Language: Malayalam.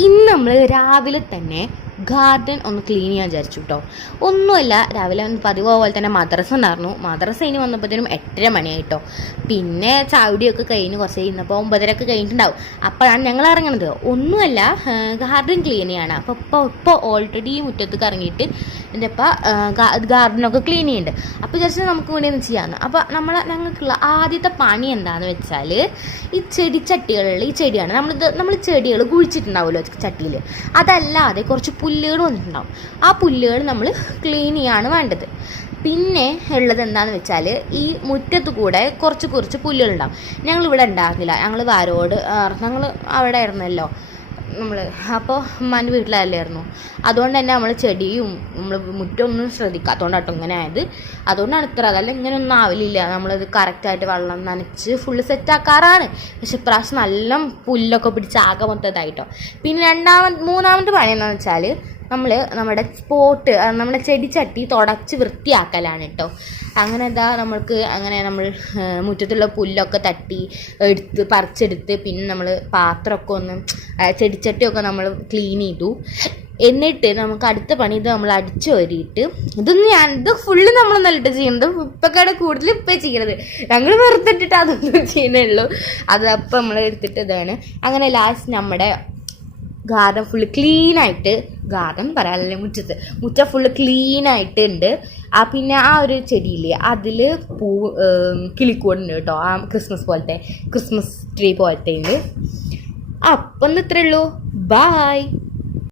ഇന്ന് നമ്മൾ രാവിലെ തന്നെ ഗാർഡൻ ഒന്ന് ക്ലീൻ ചെയ്യാൻ വിചാരിച്ചു കേട്ടോ. ഒന്നുമല്ല, രാവിലെ പതിവ് പോലെ തന്നെ മദ്രസ ഉണ്ടായിരുന്നു. മദ്രസ ഇനി വന്നപ്പോഴത്തേനും 8:30 മണിയായിട്ടോ. പിന്നെ ചാവടിയൊക്കെ കഴിഞ്ഞ് കുറച്ച് കഴിഞ്ഞപ്പോൾ 9:30 കഴിഞ്ഞിട്ടുണ്ടാവും. അപ്പോഴാണ് ഞങ്ങൾ ഇറങ്ങുന്നത്. ഒന്നുമല്ല, ഗാർഡൻ ക്ലീൻ ചെയ്യാണ്. ഇപ്പോൾ ഓൾറെഡി മുറ്റത്തേക്ക് ഇറങ്ങിയിട്ട് എൻ്റെ ഗാർഡനൊക്കെ ക്ലീൻ ചെയ്യുന്നുണ്ട്. അപ്പോൾ വിചാരിച്ചാൽ നമുക്ക് വേണ്ടി ഒന്ന് ചെയ്യാമെന്ന്. അപ്പോൾ ഞങ്ങൾക്കുള്ള ആദ്യത്തെ പണി എന്താണെന്ന് വെച്ചാൽ, ഈ ചെടിച്ചട്ടികളിൽ ഈ ചെടിയാണ് നമ്മൾ ചെടികൾ കുഴിച്ചിട്ടുണ്ടാവുമല്ലോ ചട്ടിയിൽ, അതല്ലാതെ കുറച്ച് പുല്ലുകൾ വന്നിട്ടുണ്ടാവും. ആ പുല്ലുകൾ നമ്മൾ ക്ലീൻ ചെയ്യാണ് വേണ്ടത്. പിന്നെ ഉള്ളത് എന്താണെന്ന് വെച്ചാൽ, ഈ മുറ്റത്ത് കൂടെ കുറച്ച് പുല്ലുകളുണ്ടാവും. ഞങ്ങളിവിടെ ഉണ്ടായിരുന്നില്ല, ഞങ്ങൾ ഞങ്ങൾ അവിടെ ആയിരുന്നല്ലോ നമ്മൾ. അപ്പോൾ ഉമ്മാൻ്റെ വീട്ടിലല്ലായിരുന്നു. അതുകൊണ്ട് തന്നെ നമ്മൾ ചെടിയും നമ്മൾ മുറ്റമൊന്നും ശ്രദ്ധിക്കാത്തതുകൊണ്ടാട്ടോ ഇങ്ങനെ ആയത്. അതുകൊണ്ടാണ് ഇത്ര. അതല്ല ഇങ്ങനെയൊന്നും ആവില്ല. നമ്മളത് കറക്റ്റായിട്ട് വെള്ളം നനച്ച് ഫുള്ള് സെറ്റാക്കാറാണ്. പക്ഷെ ഇപ്രാവശ്യം നല്ല പുല്ലൊക്കെ പിടിച്ച് ആകെ മൊത്തമായിട്ടോ. പിന്നെ മൂന്നാമത്തെ പണി എന്താണെന്ന് വെച്ചാൽ, നമ്മുടെ നമ്മുടെ ചെടിച്ചട്ടി തുടച്ച് വൃത്തിയാക്കലാണ് കേട്ടോ. അങ്ങനെ നമ്മൾ മുറ്റത്തുള്ള പുല്ലൊക്കെ പറിച്ചെടുത്ത് പിന്നെ നമ്മൾ പാത്രമൊക്കെ ചെടിച്ചട്ടിയൊക്കെ നമ്മൾ ക്ലീൻ ചെയ്തു. എന്നിട്ട് നമുക്ക് അടുത്ത പണി ഇത് നമ്മൾ അടിച്ചു വരിയിട്ട് ഇത് ഫുള്ള് നമ്മളൊന്നല്ല ചെയ്യുന്നത്. ഉപ്പക്കടെ കൂടുതൽ ഇപ്പം ചെയ്യണത്. ഞങ്ങൾ വെറുതെട്ടിട്ട് അതൊന്നും ചെയ്യുന്നുള്ളൂ. അത് അപ്പം നമ്മൾ എടുത്തിട്ട് ഇതാണ്. അങ്ങനെ ലാസ്റ്റ് നമ്മുടെ ഗാർഡൻ ഫുള്ള് ക്ലീനായിട്ട്, ഗാർഡൻ പറയാനല്ലേ മുറ്റം ഫുള്ള് ക്ലീനായിട്ടുണ്ട്. പിന്നെ ആ ഒരു ചെടിയില്ലേ, അതിൽ കിളിക്കൂടുണ്ട് കേട്ടോ. ആ ക്രിസ്മസ് ട്രീ പോലത്തെ ഉണ്ട്. അപ്പം ഇത്രയേ ഉള്ളൂ. ബായ്.